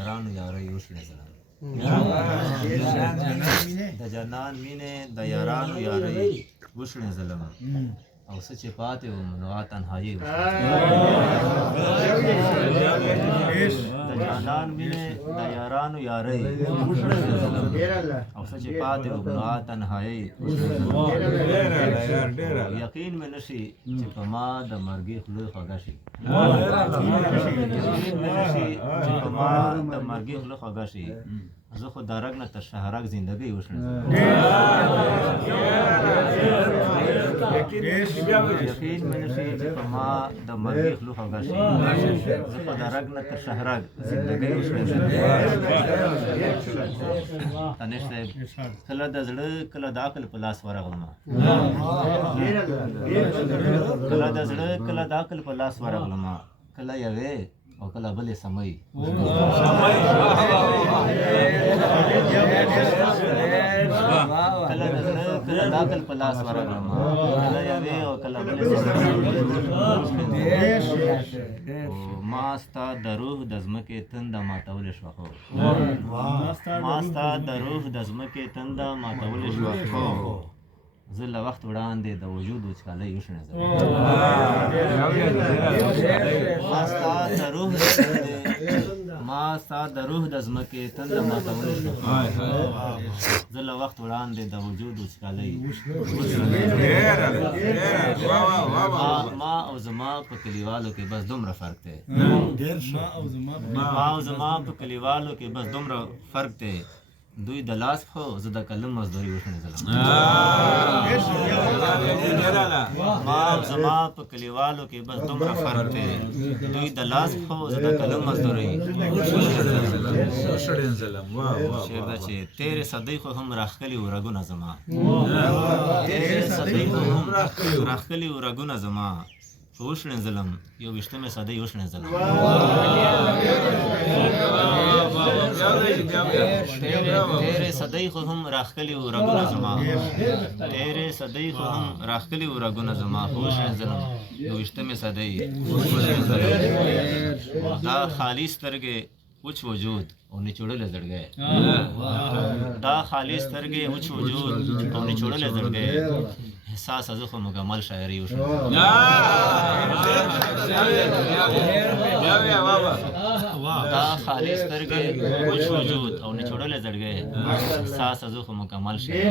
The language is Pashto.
یارانو یارۍ وشړې زړه د جانان مینې د یارانو یارۍ وشړې ظلم او څه چې پاتې وم نو تنهایي د جانان مینې د یارانو یارۍ وشړې ظلم او څه چې پاتې وم نو تنهایي یقین مې نشي چې په ما د مرګي خوله خوږه شي یقین مې نشي چې په ما د مرګي خوله خوږه شي زه خو د رګ نه تر شهرک زندګۍ وشړم یقین مې نشي چې په ما د مرګي خوله خوږه شي زه خو د رګ نه تر شهرک زندګۍ وشړم تنش صاحب کله د زړه کله د عقل په لاس ورغلم کله د زړه کله د عقل په لاس ورغلم کله یوې او کله بلې سمۍ کله د زړه کله د عقل په لاس ورغلم کله یوې او کله بلې سمۍ ما ستا د روح د ځمکې تنده ماتولې شوه خو ما ستا د روح د ځمکې تنده ماتولې شوه خو زه له وخت وړاندې د وجود وچکالۍ وشړې ما ستا د روح د ځمکې تنده ماتولې شوه زه له وخت وړاندې د وجود وچکالۍ ما او زما په کلیوالو کې بس دومره فرق دی ما او زما په کلیوالو کې بس دومره فرق دی دوی د لاس خو زه د قلم مزدوري وشړې ظلم ما او زما په کلیوالو کې بس دومره فرق دی دوی د لاس خو زه د قلم مزدوري وشړې ظلم شعر دا چې تیرې صدۍ خو هم راښکلي و رګونه زما تیرې صدۍ خو هم راښکلي و رګونه زما وشړې ظلم یو ویشتمې صدۍ وشړې ظلم تیرې صدۍ خو هم راښکلي و رګونه زما تیرې صدۍ خو هم راښکلي و رګونه زما وشړې ظلم یو ویشتمې صدۍ دا خالي سترګې وچ وجود او نچوړلې زړګی دا خالي سترګې وچ وجود او نچوړلې زړګی احساس از خو مکمل شاعري وشړه دا خالي سترګې وچ وجود او نچوړلې زړګی احساس از خو مکمل شاعري